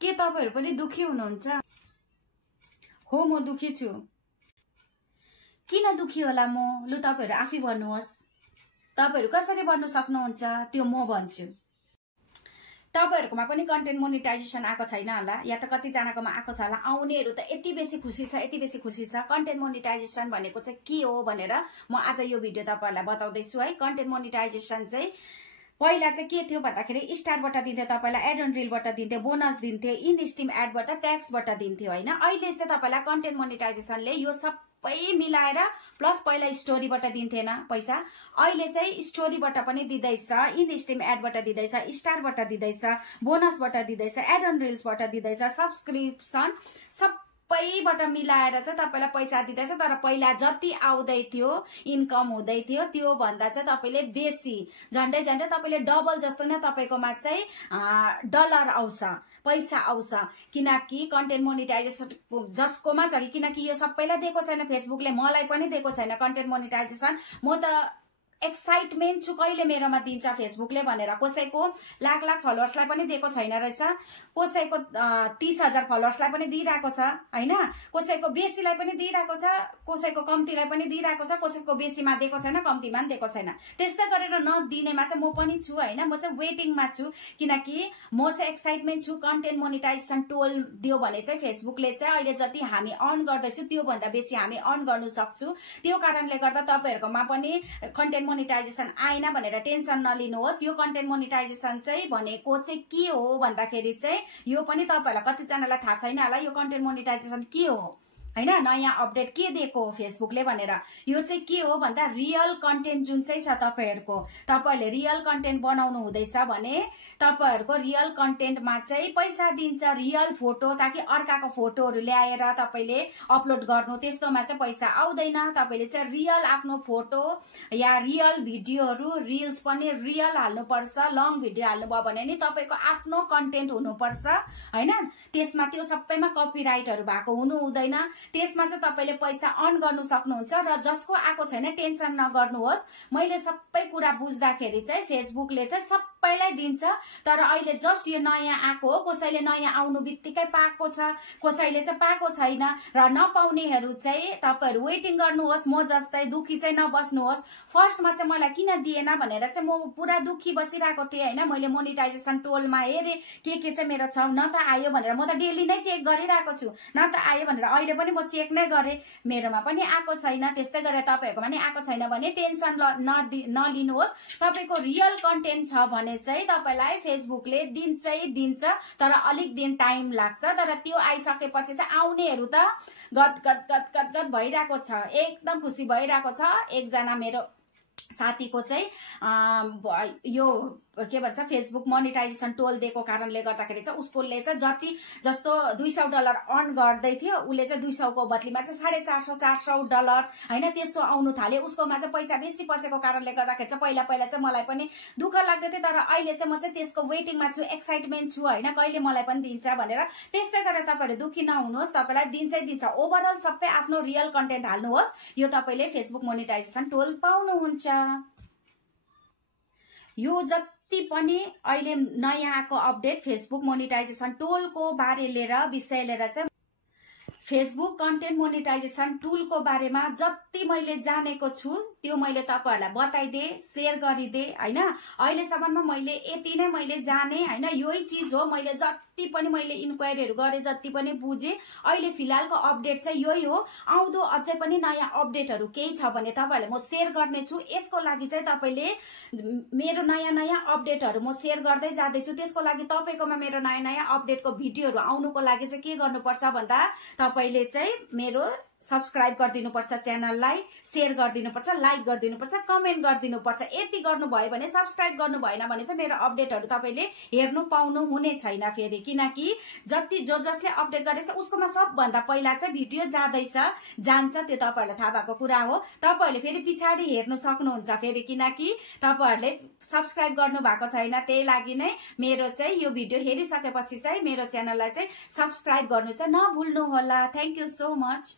के तपाईहरु पनि दुखी हुनुहुन्छ? हो म दुखी छु। किन दुखी होला म? लु तपाईहरु आफै भन्नुहोस्। तपाईहरु कसरी बन्न सक्नुहुन्छ त्यो म भन्छु। तपाईहरुकोमा पनि कन्टेन्ट मोनेटाइजेसन आएको छैन होला, या त कति जनाकोमा आएको छ होला। आउनेहरु त यति बेसी खुसी छ, यति बेसी खुसी छ। कन्टेन्ट मोनेटाइजेसन भनेको चाहिँ के हो भनेर म आज यो भिडियो तपाईहरुलाई बताउँदै छु है। कन्टेन्ट मोनेटाइजेसन चाहिँ पहिला चाहिँ के थियो भन्दाखेरि स्टारबाट दिन्थ्यो तपाईलाई, एड अन रिलबाट दिन्थ्यो, बोनस दिन्थ्यो, इन स्ट्रिम एडबाट, ट्याक्सबाट दिन्थ्यो हैन। अहिले चाहिँ तपाईलाई कन्टेन्ट मोनेटाइजेसनले यो सबै मिलाएर प्लस पहिला स्टोरीबाट दिन्थेन पैसा, अहिले चाहिँ स्टोरीबाट पनि दिदैछ, in stream एडबाट दिदैछ, स्टारबाट दिदैछ, बोनसबाट दिदैछ, add on रिल्सबाट दिदैछ, subscription सबैबाट मिलाएर चाहिँ तपाईलाई पैसा दिदैछ। तर पहिला जति आउँदै थियो, इन्कम हुँदै थियो, त्यो भन्दा चाहिँ तपाईले बेसी, झन्डै झन्डै तपाईले डबल जस्तो नै तपाईकोमा चाहिँ डलर आउँछ, पैसा आउँछ। किनकि कन्टेन्ट मोनेटाइजेसन जसकोमा छ कि, किनकि यो सबैलाई दिएको छैन, फेसबुकले मलाई पनि दिएको छैन कन्टेन्ट मोनेटाइजेसन। म त एक्साइटमेन्ट छु कहिले मेरोमा दिन्छ फेसबुकले भनेर। कसैको लाख लाख फलोअर्सलाई पनि दिएको छैन रहेछ, कसैको 30,000 फलोअर्सलाई पनि दिइरहेको छ हैन, कसैको बेसीलाई पनि दिइरहेको छ, कसैको कम्तीलाई पनि दिइरहेको छ, कसैको बेसीमा दिएको छैन, कम्तीमा पनि दिएको छैन। त्यस्तै गरेर नदिनेमा चाहिँ म पनि छु हैन। म चाहिँ वेटिङमा छु, किनकि म चाहिँ एक्साइटमेन्ट छु। कन्टेन्ट मोनेटाइजेसन टोल दियो भने चाहिँ फेसबुकले चाहिँ अहिले जति हामी अर्न गर्दैछु त्यो भन्दा बेसी हामी अर्न गर्नु सक्छु। त्यो कारणले गर्दा तपाईहरुकोमा पनि कन्टेन्ट मोनेटाइजेसन आएन भनेर टेन्सन नलिनुहोस्। यो कन्टेन्ट मोनेटाइजेसन चाहिँ भनेको चाहिँ के हो भन्दाखेरि चाहिँ यो पनि तपाईहरुलाई कतिजनालाई थाहा छैन होला, यो कन्टेन्ट मोनेटाइजेसन के हो हैन। नयाँ अपडेट के दिएको हो फेसबुकले भनेर। यो चाहिँ के हो भन्दा रियल कन्टेन्ट जुन चाहिँ छ तपाईहरुको, तपाईहरुले रियल कन्टेन्ट बनाउनु हुँदैछ भने तपाईहरुको रियल कन्टेन्टमा चाहिँ पैसा दिन्छ। रियल फोटो, ताकि अर्काको फोटोहरु ल्याएर तपाईले अपलोड गर्नु, त्यस्तोमा चाहिँ पैसा आउँदैन। तपाईले चाहिँ रियल आफ्नो फोटो या रियल भिडियोहरु, रिल्स पनि रियल हाल्नुपर्छ। लङ भिडियो हाल्नुभयो भने नि तपाईको आफ्नो कन्टेन्ट हुनुपर्छ हैन। त्यसमा त्यो सबैमा कपिराइटहरु भएको हुनु हुँदैन। त्यसमा चाहिँ तपाईले पैसा अर्न गर्नु सक्नुहुन्छ। र जसको आएको छैन टेन्सन नगर्नुहोस्। मैले सबै कुरा बुझ्दाखेरि चाहिँ फेसबुकले चाहिँ सबैलाई दिन्छ। तर अहिले जस्ट यो नयाँ आएको हो, कसैले नयाँ आउनु बित्तिकै पाएको छ, कसैले चाहिँ पाएको छैन। र नपाउनेहरु चाहिँ तपाईहरु वेटिङ गर्नुहोस्। म जस्तै दुखी चाहिँ नबस्नुहोस्। फर्स्टमा चाहिँ मलाई किन दिएन भनेर चाहिँ म पुरा दुखी बसिरहेको थिएँ हैन। मैले मोनेटाइजेसन टोलमा हेरे के चाहिँ मेरो छ, न त आयो भनेर म त डेली नै चेक गरिरहेको छु, न त आयो भनेर। अहिले पनि म चेक नै गरे, मेरोमा पनि आएको छैन। त्यस्तै गरेर तपाईहरुकोमा नि आएको छैन भने टेन्सन नलिनुहोस्। तपाईको रियल कन्टेन्ट छ भने चाहिँ तपाईलाई फेसबुकले दिन्छै दिन्छ, तर अलिक दिन टाइम लाग्छ। तर त्यो आइसकेपछि चाहिँ आउनेहरु त गद गद गद गद गद भइरहेको छ, एकदम खुसी भइरहेको छ। एकजना मेरो साथीको चाहिँ यो के भन्छ फेसबुक मोनेटाइजेसन टोल दिएको कारणले गर्दाखेरि चाहिँ उसकोले चाहिँ जति जस्तो $200 अर्न गर्दै थियो, उले चाहिँ 200 को बदलीमा चाहिँ $450 हैन त्यस्तो आउनु थाल्यो। उसकोमा चाहिँ पैसा बेसी पसेको कारणले गर्दाखेरि चाहिँ पहिला चाहिँ मलाई पनि दुःख लाग्दै थियो। तर अहिले चाहिँ म चाहिँ त्यसको वेटिङमा छु, एक्साइटमेन्ट छु हैन, कहिले मलाई पनि दिन्छ भनेर। त्यस्तै गरेर तपाईहरु दुखी नहुनुहोस्, तपाईलाई दिन्छै दिन्छ। ओभरअल सबै आफ्नो रियल कन्टेन्ट हाल्नुहोस्, यो तपाईले फेसबुक मोनेटाइजेसन टोल पाउनुहुन्छ। यो जति पनि अहिले नयाँ आएको अपडेट फेसबुक मोनेटाइजेसन टोलको बारे लिएर विषय लिएर चाहिँ फेसबुक कन्टेन्ट मोनेटाइजेसन टुलको बारेमा जति मैले जानेको छु त्यो मैले तपाईहरुलाई बताइदे, शेयर गरिदे हैन। अहिलेसम्ममा मैले यति नै मैले जाने हैन, यही चीज हो। मैले जति पनि मैले इन्क्वायरीहरु गरे, जति पनि बुझे, अहिले फिलहालको अपडेट चाहिँ यही हो। आउँदो अझै पनि नयाँ अपडेटहरु केही छ भने तपाईहरुलाई म शेयर गर्ने छु। यसको लागि चाहिँ तपाईले मेरो नयाँ अपडेटहरु म शेयर गर्दै जाँदै छु। त्यसको लागि तपाईकोमा मेरो नयाँ अपडेटको भिडियोहरु आउनुको लागि चाहिँ के गर्नुपर्छ भन्दा तपाईले चाहिँ मेरो सब्स्क्राइब गरिदिनुपर्छ, च्यानललाई शेयर गरिदिनुपर्छ, लाइक गरिदिनुपर्छ, कमेन्ट गरिदिनुपर्छ। यति गर्नुभयो भने, सब्स्क्राइब गर्नु भएन भने चाहिँ मेरो अपडेटहरु तपाईले हेर्नु पाउनु हुने छैन फेरि। किनकि जति जसले अपडेट गरेछ उसकोमा सबभन्दा पहिला चाहिँ भिडियो जान्छ, त्यो तपाईहरुलाई थाहा भएको कुरा हो। तपाईहरुले फेरि पछाडी हेर्नु सक्नुहुन्छ फेरि, किनकि तपाईहरुले सब्स्क्राइब गर्नु भएको छैन। त्यही लागि नै मेरो चाहिँ यो भिडियो हेरिसकेपछि चाहिँ मेरो च्यानललाई चाहिँ सब्स्क्राइब गर्नु चाहिँ नभुल्नु होला। Thank you so much.